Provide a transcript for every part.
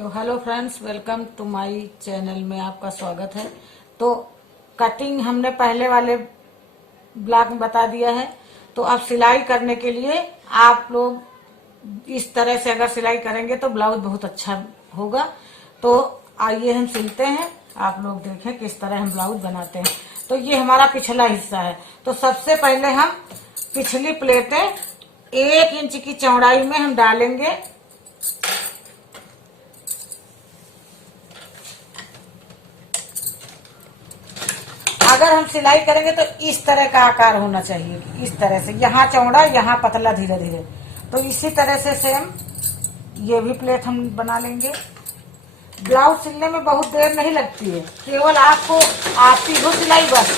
तो hello friends, welcome to my channel में आपका स्वागत है। तो कटिंग हमने पहले वाले ब्लॉग में बता दिया है। तो अब सिलाई करने के लिए आप लोग इस तरह से अगर सिलाई करेंगे तो ब्लाउज बहुत अच्छा होगा। तो आइए हम सिलते हैं, आप लोग देखें किस तरह हम ब्लाउज बनाते हैं। तो ये हमारा पिछला हिस्सा है। तो सबसे पहले हम पिछली प्लेटें 1 इंच की चौड़ाई में हम डालेंगे। अगर हम सिलाई करेंगे तो इस तरह का आकार होना चाहिए, इस तरह से, यहाँ चौड़ा यहाँ पतला, धीरे धीरे। तो इसी तरह से सेम ये भी प्लेट हम बना लेंगे। ब्लाउज सिलने में बहुत देर नहीं लगती है, केवल आपको आती हो सिलाई बस।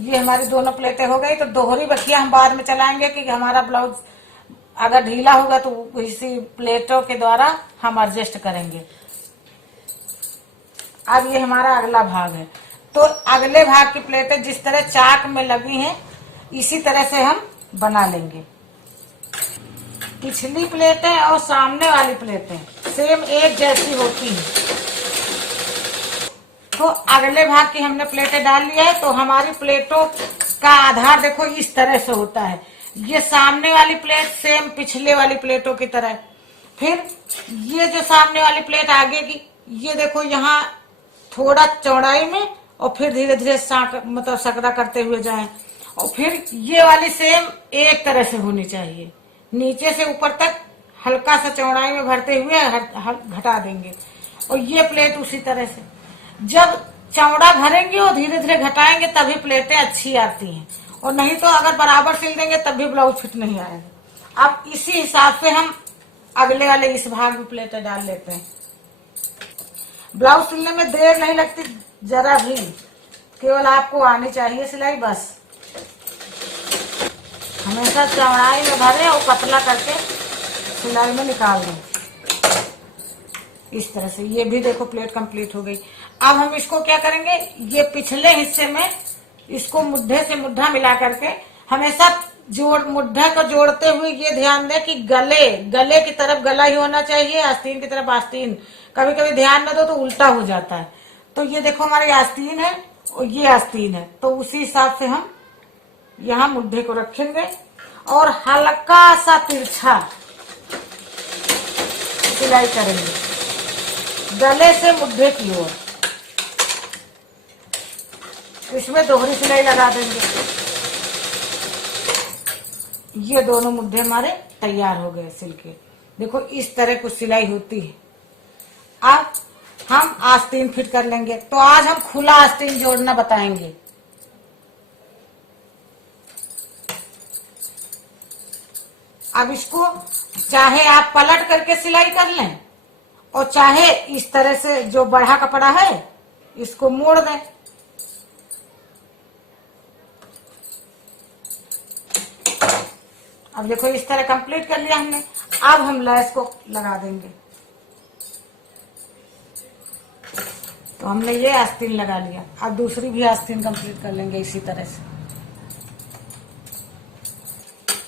ये हमारी दोनों प्लेटें हो गई। तो दोहरी बखिया हम बाद में चलाएंगे कि हमारा ब्लाउज अगर ढीला होगा तो इसी प्लेटों के द्वारा हम एडजस्ट करेंगे। अब ये हमारा अगला भाग है। तो अगले भाग की प्लेटें जिस तरह चाक में लगी हैं इसी तरह से हम बना लेंगे। पिछली प्लेटें और सामने वाली प्लेटें सेम एक जैसी होती हैं। तो अगले भाग की हमने प्लेटें डाल लिया है। तो हमारी प्लेटों का आधार देखो इस तरह से होता है। ये सामने वाली प्लेट सेम पिछले वाली प्लेटों की तरह। फिर ये जो सामने वाली प्लेट आगे की, ये देखो यहाँ थोड़ा चौड़ाई में, और फिर धीरे धीरे मतलब सकरा करते हुए जाएं। और फिर ये वाली सेम एक तरह से होनी चाहिए, नीचे से ऊपर तक हल्का सा चौड़ाई में भरते हुए घटा देंगे। और ये प्लेट उसी तरह से जब चौड़ा भरेंगे और धीरे धीरे घटाएंगे तभी प्लेटें अच्छी आती हैं। और नहीं तो अगर बराबर सिल देंगे तब भी ब्लाउज फिट नहीं आएगा। अब इसी हिसाब से हम अगले वाले इस भाग में प्लेटें डाल लेते हैं। ब्लाउज सिलने में देर नहीं लगती जरा भी, केवल आपको आनी चाहिए सिलाई बस। हमेशा चौड़ाई में भरे और पतला करके सिलाई में निकाल दें इस तरह से। ये भी देखो प्लेट कंप्लीट हो गई। अब हम इसको क्या करेंगे, ये पिछले हिस्से में इसको मुड्ढे से मुड्ढा मिला करके हमेशा मुड्ढा को जोड़ते हुए ये ध्यान दें कि गले की तरफ गला ही होना चाहिए, आस्तीन की तरफ आस्तीन। कभी कभी ध्यान न दो तो उल्टा हो जाता है। तो ये देखो हमारी आस्तीन है और ये आस्तीन है। तो उसी हिसाब से हम यहाँ मुड्ढे को रखेंगे और हल्का सा तिरछा सिलाई करेंगे गले से मुड्ढे की ओर। इसमें दोहरी सिलाई लगा देंगे। ये दोनों मुड्ढे हमारे तैयार हो गए सिल के। देखो इस तरह कुछ सिलाई होती है। अब हम आस्तीन फिट कर लेंगे। तो आज हम खुला आस्तीन जोड़ना बताएंगे। अब इसको चाहे आप पलट करके सिलाई कर लें और चाहे इस तरह से जो बढ़ा कपड़ा है इसको मोड़ दें। अब देखो इस तरह कंप्लीट कर लिया हमने। अब हम लैस को लगा देंगे। तो हमने ये आस्तीन लगा लिया। अब दूसरी भी आस्तीन कंप्लीट कर लेंगे इसी तरह से।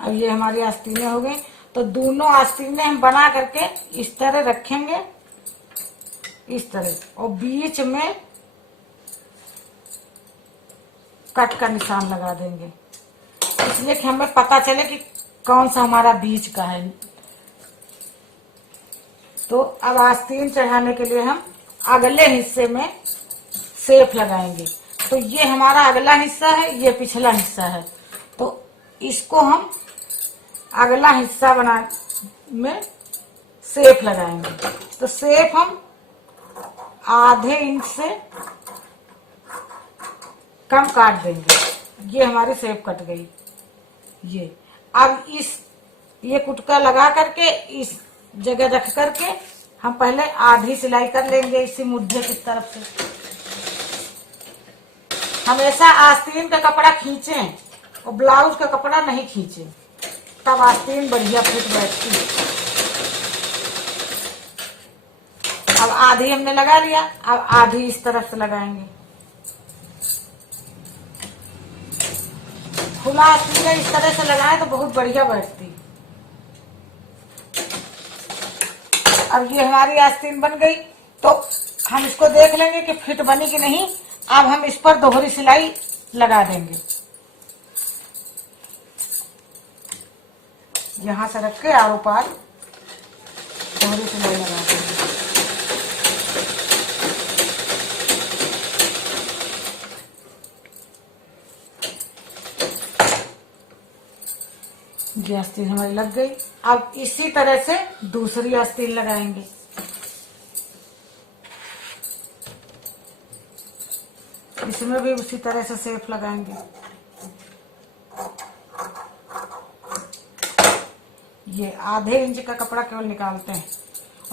अब ये हमारी आस्तीनें हो गई। तो दोनों आस्तीनें हम बना करके इस तरह रखेंगे, इस तरह, और बीच में कट का निशान लगा देंगे, इसलिए कि हमें पता चले कि कौन सा हमारा बीच का है। तो अब आस्तीन चढ़ाने के लिए हम अगले हिस्से में सेफ लगाएंगे। तो ये हमारा अगला हिस्सा है, ये पिछला हिस्सा है। तो इसको हम अगला हिस्सा बना में सेफ लगाएंगे। तो सेफ हम आधे इंच से कम काट देंगे। ये हमारी सेफ कट गई। ये अब ये कुटका लगा करके इस जगह रख करके हम पहले आधी सिलाई कर लेंगे इसी मुड्ढे की तरफ से। हमेशा आस्तीन का कपड़ा खींचें और ब्लाउज का कपड़ा नहीं खींचें, तब आस्तीन बढ़िया फिट बैठती है। अब आधी हमने लगा लिया। अब आधी इस तरफ से लगाएंगे। खुला आस्तीन इस तरह से लगाएं तो बहुत बढ़िया बैठती। अब ये हमारी आस्तीन बन गई, तो हम इसको देख लेंगे कि फिट बनी कि नहीं। अब हम इस पर दोहरी सिलाई लगा देंगे। यहाँ से रख के आरो पार दोहरी सिलाई लगा देंगे। ये आस्तीन हमारी लग गई। अब इसी तरह से दूसरी आस्तीन लगाएंगे। इसमें भी उसी तरह से सेफ लगाएंगे। ये आधे इंच का कपड़ा केवल निकालते हैं,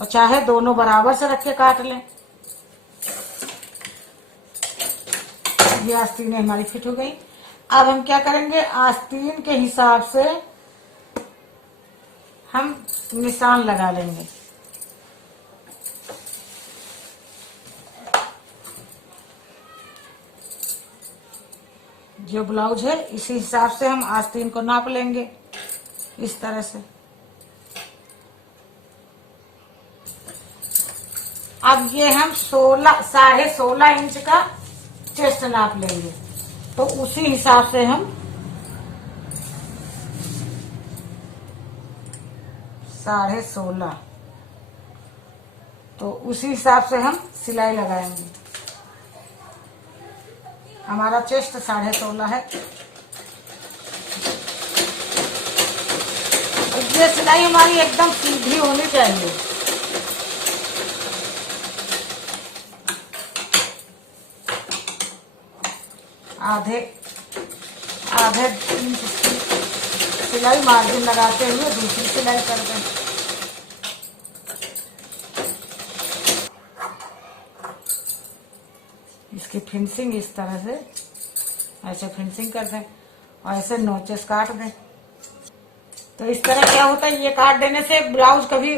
और चाहे दोनों बराबर से रख के काट लें। ये आस्तीनें हमारी फिट हो गई। अब हम क्या करेंगे, आस्तीन के हिसाब से हम निशान लगा लेंगे। जो ब्लाउज है इसी हिसाब से हम आस्तीन को नाप लेंगे, इस तरह से। अब ये हम 16.5 इंच का चेस्ट नाप लेंगे, तो उसी हिसाब से हम 16.5, तो उसी हिसाब से हम सिलाई लगाएंगे। हमारा चेस्ट 16.5 है। ये सिलाई हमारी एकदम सीधी होनी चाहिए। आधे इंच की सिलाई मार्जिन लगाते हुए दूसरी सिलाई कर दें। इसकी फिनिशिंग इस तरह से ऐसे फिनिशिंग कर दें और ऐसे नोचेस काट दें। तो इस तरह क्या होता है, ये काट देने से ब्लाउज कभी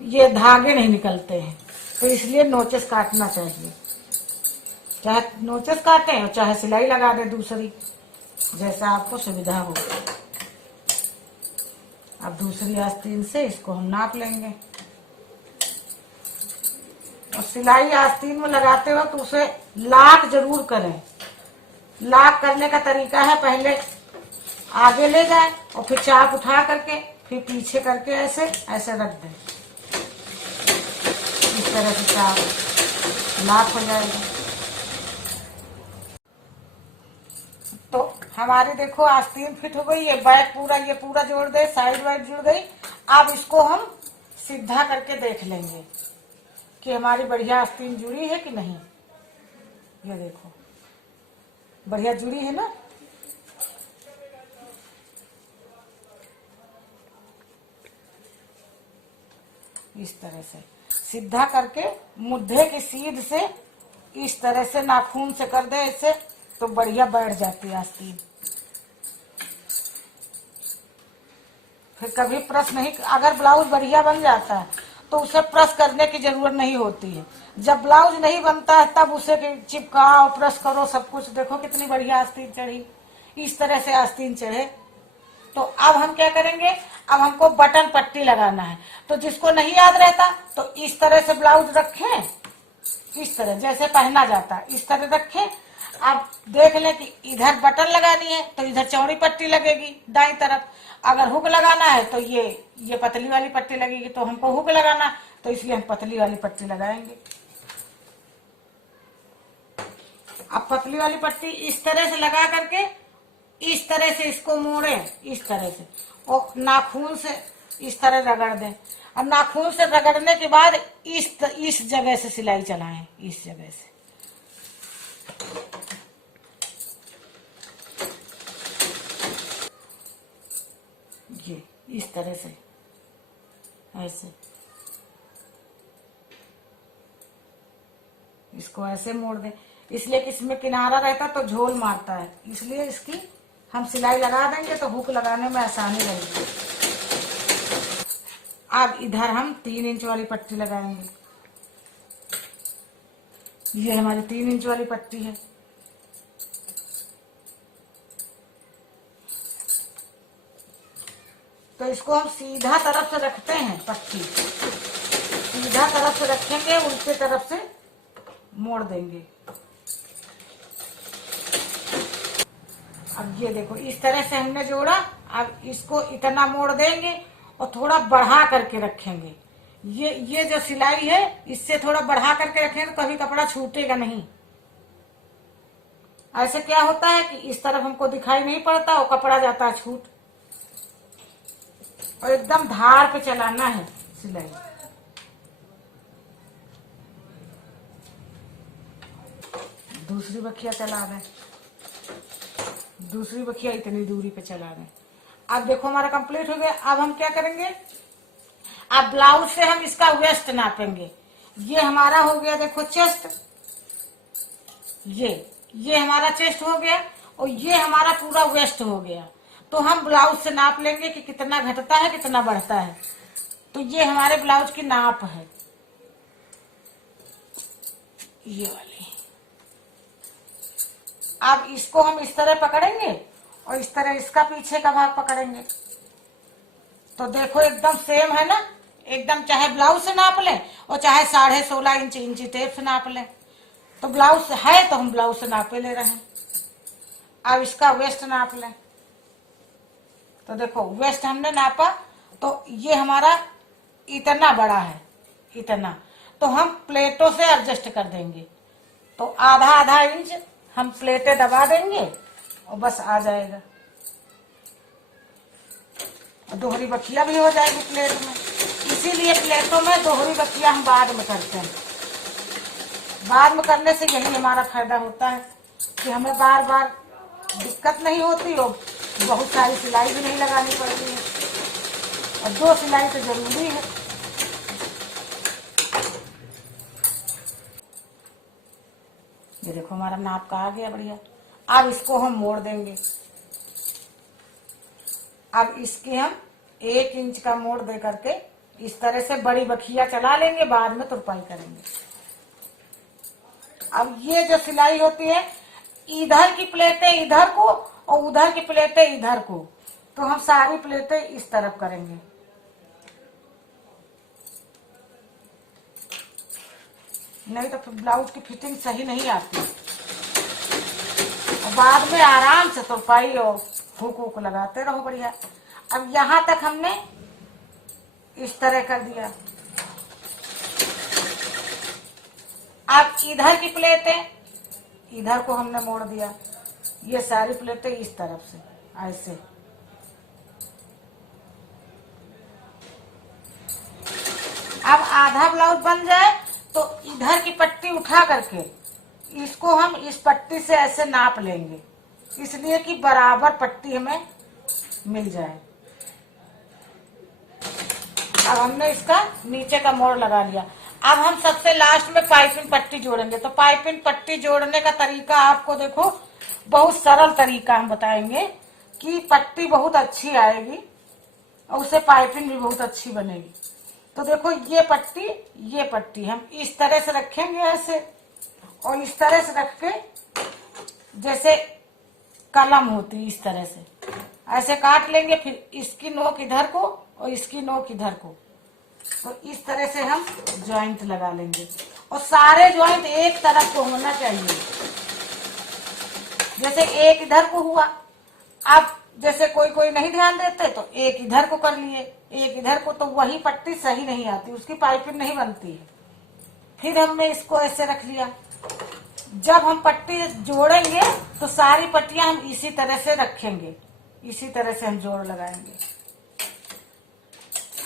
ये धागे नहीं निकलते हैं, तो इसलिए नोचेस काटना चाहिए। चाहे नोचेस काटें और चाहे सिलाई लगा दें दूसरी, जैसा आपको सुविधा हो। अब दूसरी आस्तीन से इसको हम नाप लेंगे, और सिलाई आस्तीन में लगाते वक्त उसे लाक जरूर करें। लाक करने का तरीका है, पहले आगे ले जाए और फिर चाप उठा करके फिर पीछे करके ऐसे ऐसे रख दें। इस तरह से चाप लाक हो जाएगा। तो हमारी देखो आस्तीन फिट हो गई। ये बैक पूरा, ये पूरा जोड़ दे, साइड वाइड जुड़ गई। अब इसको हम सीधा करके देख लेंगे कि हमारी बढ़िया आस्तीन जुड़ी है कि नहीं। ये देखो बढ़िया जुड़ी है ना। इस तरह से सीधा करके मुद्दे की सीध से इस तरह से नाखून से कर दे ऐसे, तो बढ़िया बैठ जाती है आस्तीन। फिर कभी प्रेस नहीं, अगर ब्लाउज बढ़िया बन जाता है तो उसे प्रेस करने की जरूरत नहीं होती है। जब ब्लाउज नहीं बनता है तब उसे चिपकाओ, प्रेस करो, सब कुछ। देखो कितनी बढ़िया आस्तीन चढ़ी। इस तरह से आस्तीन चढ़े। तो अब हम क्या करेंगे, अब हमको बटन पट्टी लगाना है। तो जिसको नहीं याद रहता तो इस तरह से ब्लाउज रखें, इस तरह जैसे पहना जाता है इस तरह रखें। अब देख लें कि इधर बटन लगानी है तो इधर चौड़ी पट्टी लगेगी दाईं तरफ। अगर हुक लगाना है तो ये पतली वाली पट्टी लगेगी। तो हमको हुक लगाना तो इसलिए हम पतली वाली पट्टी लगाएंगे। अब पतली वाली पट्टी इस तरह से लगा करके इस तरह से इसको मोड़ें, इस तरह से, और नाखून से इस तरह रगड़ दें। अब नाखून से रगड़ने के बाद इस जगह से सिलाई चलाएं, इस जगह से। ये इस तरह से ऐसे इसको ऐसे मोड़ दें, इसलिए कि इसमें किनारा रहता तो झोल मारता है, इसलिए इसकी हम सिलाई लगा देंगे तो हुक लगाने में आसानी रहेगी। अब इधर हम 3 इंच वाली पट्टी लगाएंगे। ये हमारी 3 इंच वाली पट्टी है। तो इसको हम सीधा तरफ से रखते हैं पट्टी, सीधा तरफ से रखेंगे, उल्टे तरफ से मोड़ देंगे। अब ये देखो इस तरह से हमने जोड़ा। अब इसको इतना मोड़ देंगे और थोड़ा बढ़ा करके रखेंगे। ये जो सिलाई है इससे थोड़ा बढ़ा करके रखेंगे तो कभी कपड़ा छूटेगा नहीं। ऐसे क्या होता है कि इस तरफ हमको दिखाई नहीं पड़ता और कपड़ा जाता है छूट। और एकदम धार पे चलाना है सिलाई। दूसरी बखिया चला दें, दूसरी बखिया इतनी दूरी पे चला दें। अब देखो हमारा कंप्लीट हो गया। अब हम क्या करेंगे, अब ब्लाउज से हम इसका वेस्ट नापेंगे। ये हमारा हो गया देखो चेस्ट, ये हमारा चेस्ट हो गया और ये हमारा पूरा वेस्ट हो गया। तो हम ब्लाउज से नाप लेंगे कि कितना घटता है कितना बढ़ता है। तो ये हमारे ब्लाउज की नाप है, ये वाली। अब इसको हम इस तरह पकड़ेंगे और इस तरह इसका पीछे का भाग पकड़ेंगे। तो देखो एकदम सेम है ना, एकदम। चाहे ब्लाउज से नाप लें और चाहे 16.5 इंची टेप से नाप लें। तो ब्लाउज है तो हम ब्लाउज से नापे ले रहे हैं। अब इसका वेस्ट नाप लें। तो देखो वेस्ट हमने नापा तो ये हमारा इतना बड़ा है, इतना। तो हम प्लेटों से एडजस्ट कर देंगे। तो आधा आधा इंच हम प्लेटें दबा देंगे और बस आ जाएगा। दोहरी बखिया भी हो जाएगी प्लेट में। इसीलिए प्लेटों में दोहरी बखिया हम बाद में करते हैं। बाद में करने से यही हमारा फायदा होता है कि हमें बार बार दिक्कत नहीं होती और बहुत सारी सिलाई भी नहीं लगानी पड़ती है। और 2 सिलाई तो जरूरी है। ये देखो हमारा नाप का आ गया बढ़िया। अब इसको हम मोड़ देंगे। अब इसकी हम 1 इंच का मोड़ दे करके इस तरह से बड़ी बखिया चला लेंगे, बाद में तुरपाई करेंगे। अब ये जो सिलाई होती है, इधर की प्लेटें इधर को और उधर की प्लेटें इधर को। तो हम सारी प्लेटें इस तरफ करेंगे। नहीं तो फिर ब्लाउज की फिटिंग सही नहीं आती और बाद में आराम से तुरपाई और हुक लगाते रहो बढ़िया। अब यहां तक हमने इस तरह कर दिया। अब इधर की प्लेटें इधर को हमने मोड़ दिया। ये सारी प्लेटें इस तरफ से ऐसे। अब आधा ब्लाउज बन जाए तो इधर की पट्टी उठा करके इसको हम इस पट्टी से ऐसे नाप लेंगे, इसलिए कि बराबर पट्टी हमें मिल जाए। अब हमने इसका नीचे का मोड़ लगा लिया। अब हम सबसे लास्ट में पाइपिंग पट्टी जोड़ेंगे। तो पाइपिंग पट्टी जोड़ने का तरीका आपको देखो बहुत सरल तरीका हम बताएंगे कि पट्टी बहुत अच्छी आएगी और उससे पाइपिंग भी बहुत अच्छी बनेगी। तो देखो ये पट्टी हम इस तरह से रखेंगे ऐसे, और इस तरह से रख के जैसे कलम होती इस तरह से ऐसे काट लेंगे। फिर इसकी नोक इधर को और इसकी नोक इधर को। तो इस तरह से हम जॉइंट लगा लेंगे और सारे जॉइंट एक तरफ को होना चाहिए। जैसे एक इधर को हुआ, अब जैसे कोई नहीं ध्यान देते तो एक इधर को कर लिए, एक इधर को, तो वही पट्टी सही नहीं आती, उसकी पाइपिंग नहीं बनती है। फिर हमने इसको ऐसे रख लिया। जब हम पट्टी जोड़ेंगे तो सारी पट्टियां हम इसी तरह से रखेंगे, इसी तरह से हम जोड़ लगाएंगे।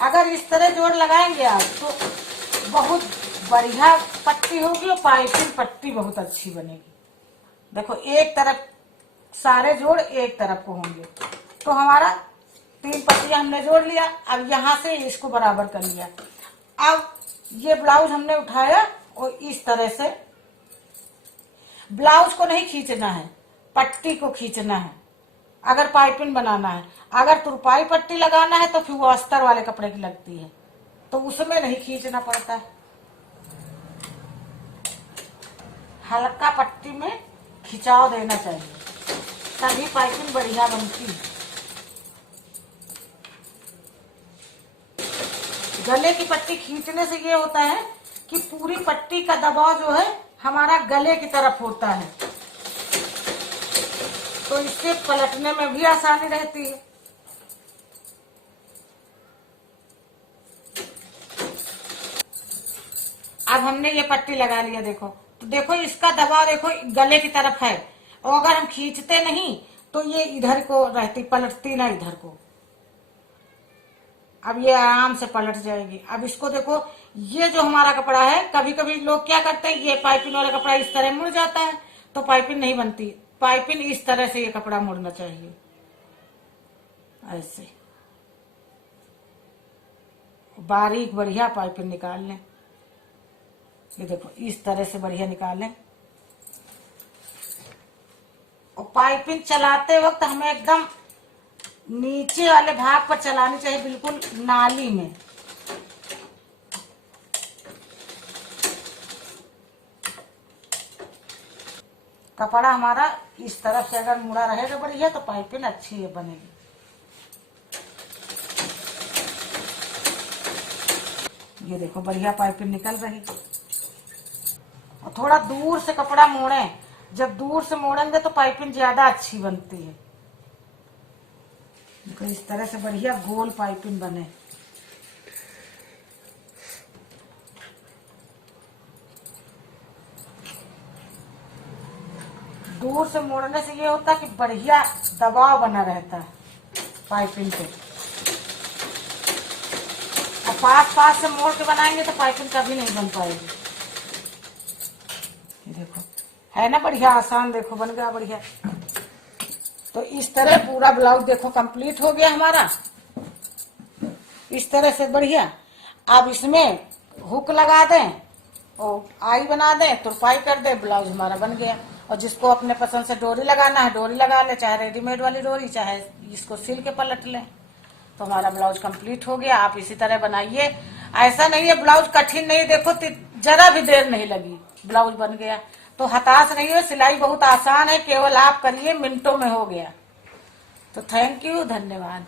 अगर इस तरह जोड़ लगाएंगे आप तो बहुत बढ़िया पट्टी होगी और पाइपिंग पट्टी बहुत अच्छी बनेगी। देखो एक तरफ सारे जोड़ एक तरफ को होंगे। तो हमारा 3 पट्टियां हमने जोड़ लिया। अब यहां से इसको बराबर कर लिया। अब ये ब्लाउज हमने उठाया और इस तरह से ब्लाउज को नहीं खींचना है, पट्टी को खींचना है अगर पाइपिंग बनाना है। अगर तुरपाई पट्टी लगाना है तो फिर वो अस्तर वाले कपड़े की लगती है, तो उसमें नहीं खींचना पड़ता है। हल्का पट्टी में खिंचाव देना चाहिए, तभी पाइपिंग बढ़िया बनती है। गले की पट्टी खींचने से ये होता है कि पूरी पट्टी का दबाव जो है हमारा गले की तरफ होता है, तो इससे पलटने में भी आसानी रहती है। अब हमने ये पट्टी लगा लिया, देखो तो देखो इसका दबाव देखो गले की तरफ है, और अगर हम खींचते नहीं तो ये इधर को रहती, पलटती ना इधर को। अब ये आराम से पलट जाएगी। अब इसको देखो, ये जो हमारा कपड़ा है, कभी कभी लोग क्या करते हैं, ये पाइपिंग वाला कपड़ा इस तरह मुड़ जाता है तो पाइपिंग नहीं बनती। पाइपिंग इस तरह से ये कपड़ा मुड़ना चाहिए, ऐसे बारीक बढ़िया पाइपिंग निकाल लें। ये देखो इस तरह से बढ़िया निकाल लें। और पाइपिंग चलाते वक्त हमें एकदम नीचे वाले भाग पर चलानी चाहिए, बिल्कुल नाली में। कपड़ा हमारा इस तरफ से अगर मुड़ा रहेगा बढ़िया तो पाइपिंग अच्छी है बनेगी। ये देखो बढ़िया पाइपिंग निकल रही। और थोड़ा दूर से कपड़ा मोड़ें, जब दूर से मोड़ेंगे तो पाइपिंग ज्यादा अच्छी बनती है। देखो इस तरह से बढ़िया गोल पाइपिंग बने। दूर से मोड़ने से ये होता है कि बढ़िया दबाव बना रहता है पाइपिंग पे। और पास पास से मोड़ के बनाएंगे तो पाइपिंग कभी नहीं बन पाएगी। ये देखो है ना बढ़िया आसान, देखो बन गया बढ़िया। तो इस तरह पूरा ब्लाउज देखो कंप्लीट हो गया हमारा, इस तरह से बढ़िया। अब इसमें हुक लगा दें और आई बना दें, तुरपाई कर दें, ब्लाउज हमारा बन गया। और जिसको अपने पसंद से डोरी लगाना है डोरी लगा ले, चाहे रेडीमेड वाली डोरी, चाहे इसको सिल के पलट लें, तो हमारा ब्लाउज कंप्लीट हो गया। आप इसी तरह बनाइए, ऐसा नहीं है ब्लाउज कठिन नहीं, देखो जरा भी देर नहीं लगी, ब्लाउज बन गया। तो हताश नहीं हो, सिलाई बहुत आसान है, केवल आप करिए, मिनटों में हो गया। तो थैंक यू, धन्यवाद।